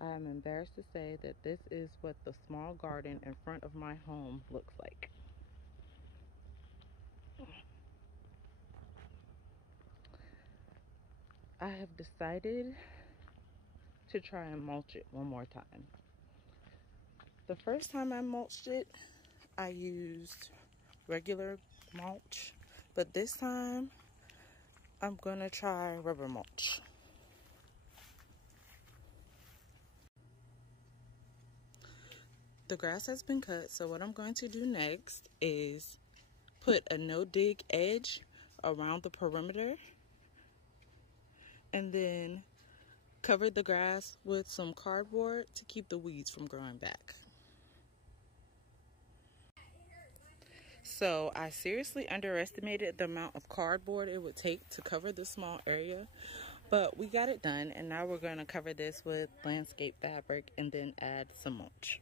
I am embarrassed to say that this is what the small garden in front of my home looks like. I have decided to try and mulch it one more time. The first time I mulched it, I used regular mulch, but this time I'm gonna try rubber mulch. The grass has been cut, so what I'm going to do next is put a no-dig edge around the perimeter and then cover the grass with some cardboard to keep the weeds from growing back. So I seriously underestimated the amount of cardboard it would take to cover this small area, but we got it done, and now we're going to cover this with landscape fabric and then add some mulch.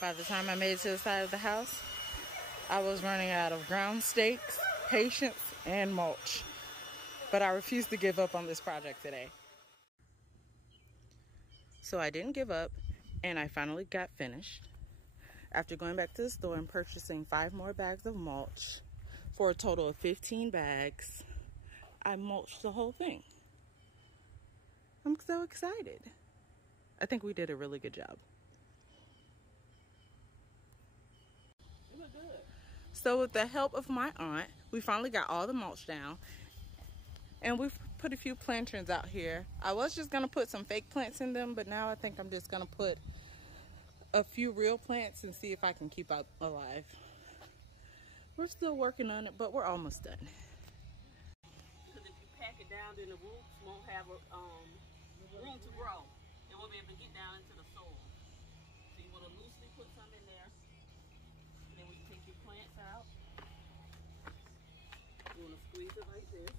By the time I made it to the side of the house, I was running out of ground stakes, patience, and mulch. But I refused to give up on this project today. So I didn't give up, and I finally got finished. After going back to the store and purchasing 5 more bags of mulch for a total of 15 bags, I mulched the whole thing. I'm so excited. I think we did a really good job. It looked good. So with the help of my aunt, we finally got all the mulch down. And we've put a few planterns out here. I was just gonna put some fake plants in them, but now I think I'm just gonna put a few real plants and see if I can keep out alive. We're still working on it, but we're almost done. Because if you pack it down, then the roots won't have room to grow. It won't be able to get down into the soil. So you want to loosely put some in there. And then when you take your plants out, you want to squeeze it like this.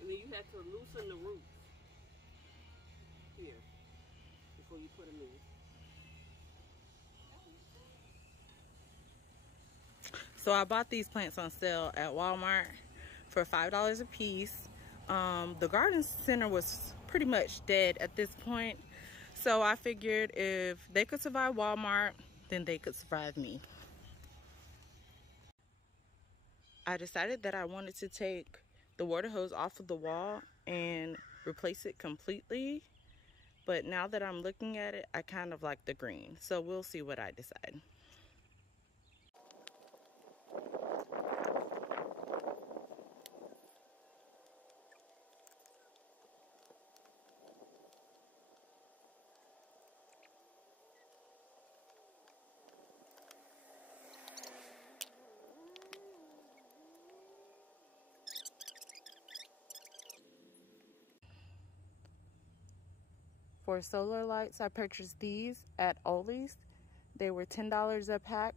And then you have to loosen the roots here before you put them in. So I bought these plants on sale at Walmart for $5 a piece. The garden center was pretty much dead at this point. So I figured if they could survive Walmart, then they could survive me. I decided that I wanted to take the water hose off of the wall and replace it completely. But now that I'm looking at it, I kind of like the green. So we'll see what I decide. For solar lights, I purchased these at Ollie's. They were $10 a pack.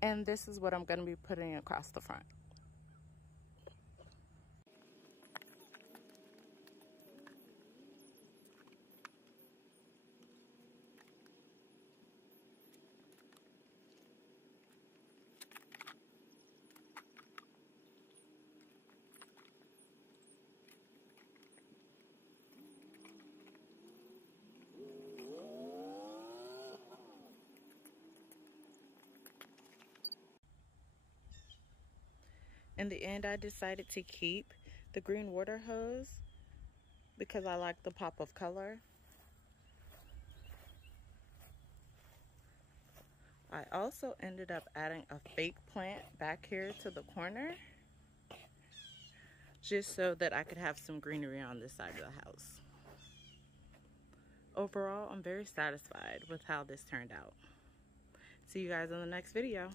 And this is what I'm going to be putting across the front. In the end, I decided to keep the green water hose because I like the pop of color. I also ended up adding a fake plant back here to the corner just so that I could have some greenery on this side of the house. Overall, I'm very satisfied with how this turned out. See you guys in the next video.